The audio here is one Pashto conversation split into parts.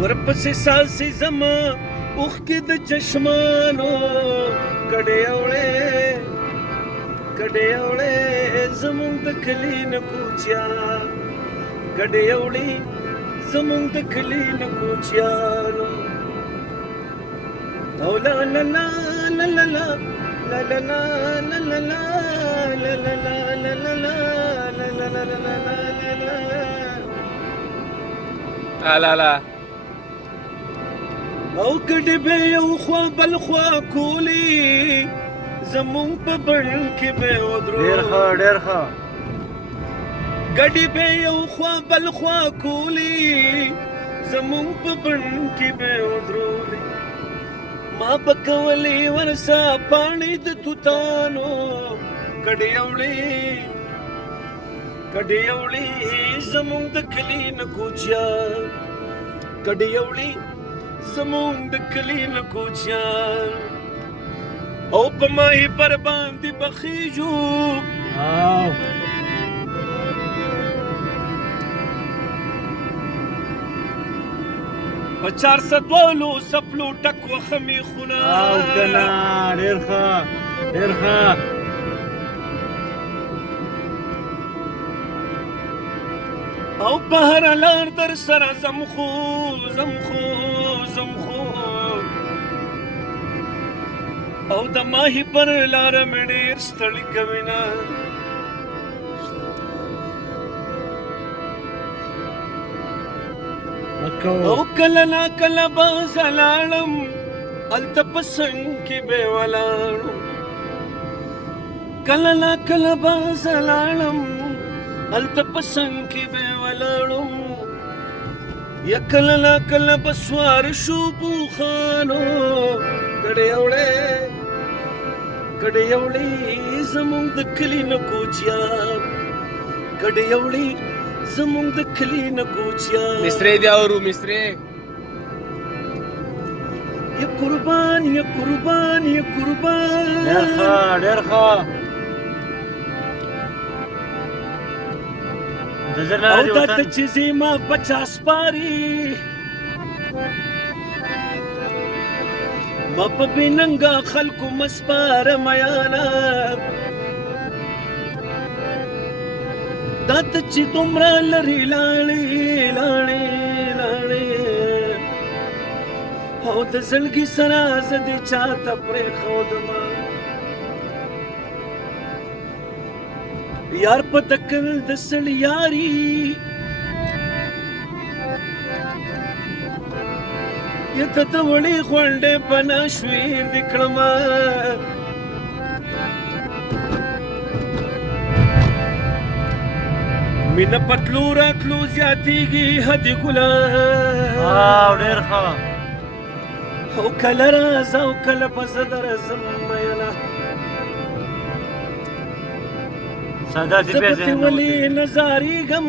ورپسې ساسې زما اوښکې د چشمانو کډې اوړې زمونږ د کلي نه کوچیان کډې اوړې زمونږ د کلي نه کوچیانو او لا لا لا لا لا لا لا لا لا لا لا لا لا لا لا لا او کډې به یو خوا بل خوا کولی زمونږ په بڼ کې به ودرو ډېر ښه کډې به یو خوا بل خوا کولی زمونږ په بڼ کې به ودرولې ما به کولې ورسا پاڼې د توتانو کډې اوړې زمونږ د کلي نه کوچیان کډې اوړې زمونږ د کلي نه کوچیان او په ماهي پر باندې بخیجو په 400 سپلو ټک وخمې خونه او کنه ډېر ښه او په هر لار در سره زمخو او د ماهي پر لار مې ډېر ستړي کوینه او کله نا کله به زلاړم هلته په څنګ کې به ولاړم کله نا کله به زلاړم هلته په څنګ کې به ولاړم یا کله نا کله به سوار شو بوخانو کډې اوړې زمونږ د کلي نه کوچیان کډې اوړې زمونږ د کلي نه کوچیان مصري دی اورو مصري یا قربان ډېر ښه او دا ته چې زما 50 پاري ما په بننګا خلکو مسپار میانا دا ته چې دومره لري لاړې او د زړګي سره زه دې چاته پرېښودمه یار په دکل د سړي یاري یا ته د وړې غونډې په ناشویر دې کړمه مینه په تلو راتلو زیاتېږي حد ګله ډېر ښه او کله راځه او کله به زه درځم میینه ساده دې زه به تې ولې نه زارېږم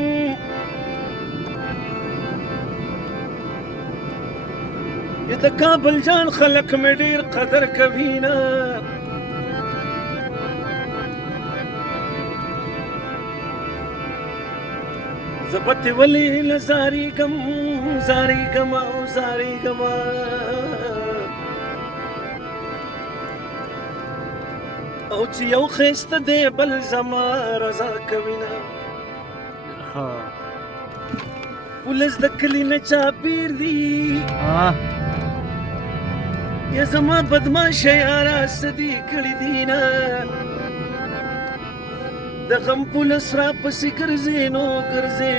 یا د کابل جان خلک مې ډېر قدر کوي نه زه به تې ولې نه زارېږم او چې یو ښایسته دی بل زما رضا کوي نه ولس د کلي نه چاپېر دي یا زما بدماشه یاره څه دې کړي دي نه د غم پولس را پسې ګرځې نو ګرځې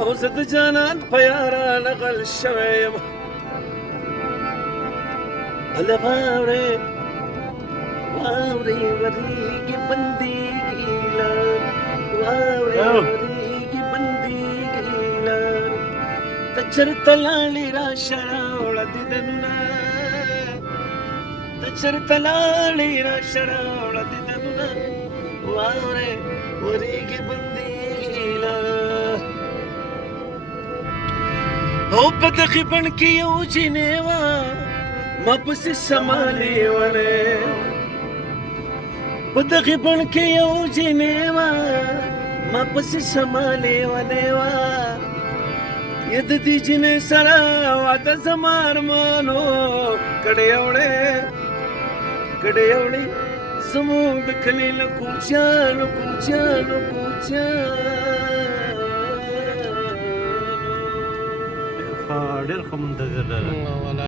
او زه د جانان په یارانه غل شوی یم هله واورې ورېږي بندېږي لار ورېږي بندېږي لار ته چېرته لاړې راشه راوړه دیدنونه ته چېرته لاړې راشه راوړه دیدنونه واورې ورېږي بندېږي لار او په دغې بڼ کې یو جینۍ وه ما پسې سمالې وړې په دغې بڼ کې یو جینۍ وه ما پسې سما لیوه لیوه ید دې جنې سره واده زما ارمانو کډې وړې زموږ د کلي له کوچیانو ډېر ښه منتظر ده